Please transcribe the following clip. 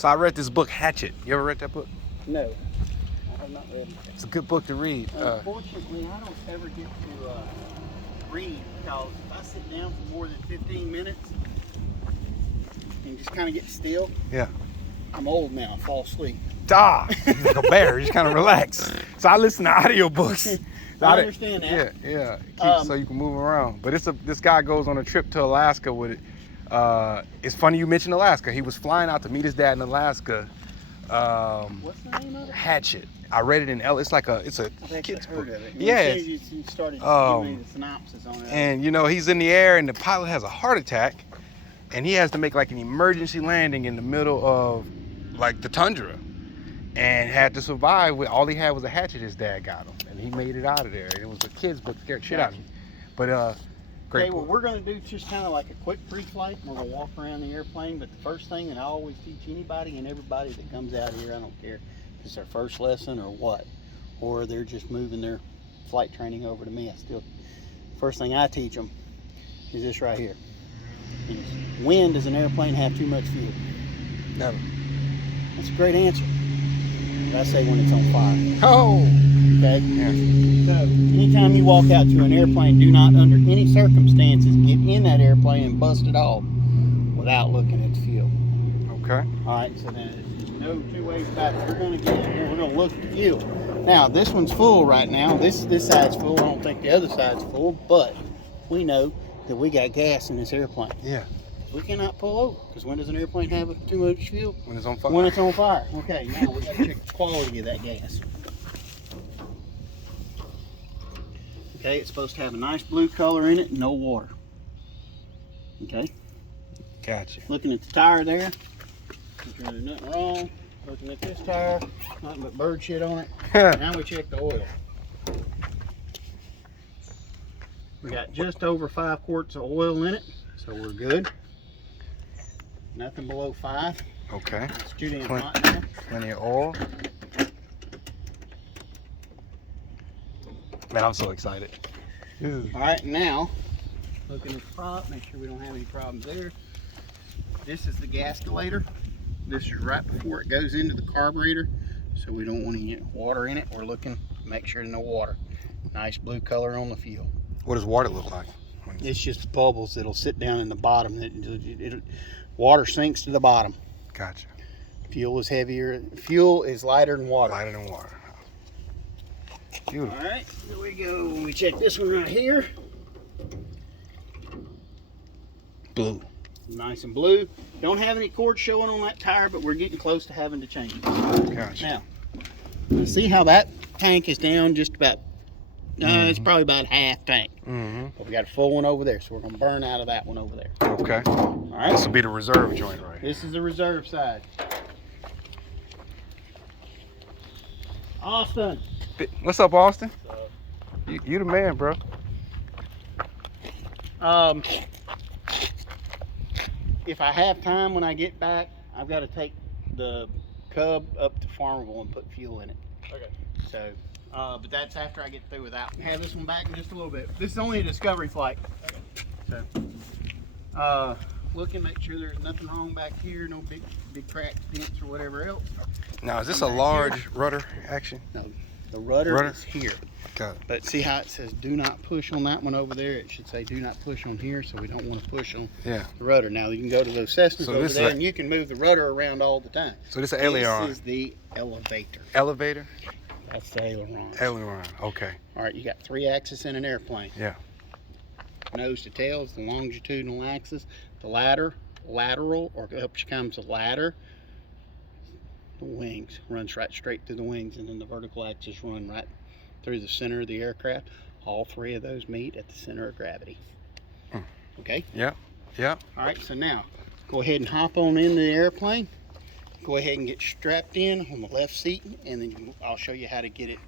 So I read this book, Hatchet. You ever read that book? No, I have not read it. It's a good book to read. Unfortunately, I don't ever get to read because if I sit down for more than 15 minutes and just kind of get still, Yeah. I'm old now. I fall asleep. He's like a bear. You just kind of relax. So I listen to audiobooks. I understand that. Yeah. So you can move around. But this guy goes on a trip to Alaska with it. It's funny you mentioned Alaska. He was flying out to meet his dad in Alaska. What's the name of it? Hatchet. I read it in it's a kid's book. Heard of it. Yeah. You started giving me the synopsis on it. And you know, he's in the air and the pilot has a heart attack and he has to make like an emergency landing in the middle of like the tundra and had to survive with all he had was a hatchet his dad got him and he made it out of there. It was a kid's book, scared shit out of me. But great Okay, well, book. we're going to do just kind of like a quick pre-flight. We're going to walk around the airplane, but the first thing that I always teach anybody and everybody that comes out here, I don't care if it's their first lesson or what, or they're just moving their flight training over to me, first thing I teach them is this right here. When does an airplane have too much fuel? Never. That's a great answer. But I say when it's on fire. Oh! Okay? Yeah. So, anytime you walk out to an airplane, do not, under any circumstances, get in that airplane and bust it off without looking at the fuel. Okay. Alright, so then there's no two ways about it. We're going to get in here, we're going to look at the fuel. Now, this one's full right now. This side's full. I don't think the other side's full, but we know that we got gas in this airplane. Yeah. We cannot pull over, because when does an airplane have too much fuel? When it's on fire. When it's on fire. Okay, now we got to check the quality of that gas. Okay, it's supposed to have a nice blue color in it, no water. Okay. Gotcha. Looking at the tire there, there's nothing wrong. Looking at this tire, nothing but bird shit on it. Now we check the oil. We got just over 5 quarts of oil in it, so we're good. Nothing below 5. Okay. It's too damn hot now. Plenty of oil. Man, I'm so excited. All right, now looking at the prop, make sure we don't have any problems there. This is the gasculator. This is right before it goes into the carburetor, so we don't want any water in it. We're looking to make sure there's no water. Nice blue color on the fuel. What does water look like? It's just bubbles that'll sit down in the bottom. Water sinks to the bottom. Gotcha. Fuel is heavier. Fuel is lighter than water. Lighter than water. Beautiful. All right, here we go. We check this one right here. Blue. Nice and blue. Don't have any cords showing on that tire, but we're getting close to having to change it. Gotcha. Now, see how that tank is down just about, it's probably about half tank. But we got a full one over there, so we're going to burn out of that one over there. Okay. All right. This will be the reserve joint right here. This is the reserve side. Austin. What's up, Austin? You the man, bro. If I have time when I get back, I've got to take the Cub up to Farmerville and put fuel in it. Okay. So, but that's after I get through with that. Have this one back in just a little bit. This is only a discovery flight. Okay. So, looking, make sure there's nothing wrong back here, no big cracks, dents, or whatever else. Now, is this a large rudder action? No, the rudder is here. Got it. But see how it says do not push on that one over there? It should say do not push on here, so we don't want to push on the rudder. Now you can go to those Cessnas over there and you can move the rudder around all the time. So this is aileron. This is the elevator. Elevator? That's the aileron. Aileron, okay. All right, you got 3 axes in an airplane. Yeah. Nose to tail is the longitudinal axis. The lateral, or up comes the ladder. The wings runs right straight through the wings, and then the vertical axis run right through the center of the aircraft. All 3 of those meet at the center of gravity. Okay? Yeah. Yeah. All right, so now go ahead and hop on into the airplane. Go ahead and get strapped in on the left seat, and then I'll show you how to get it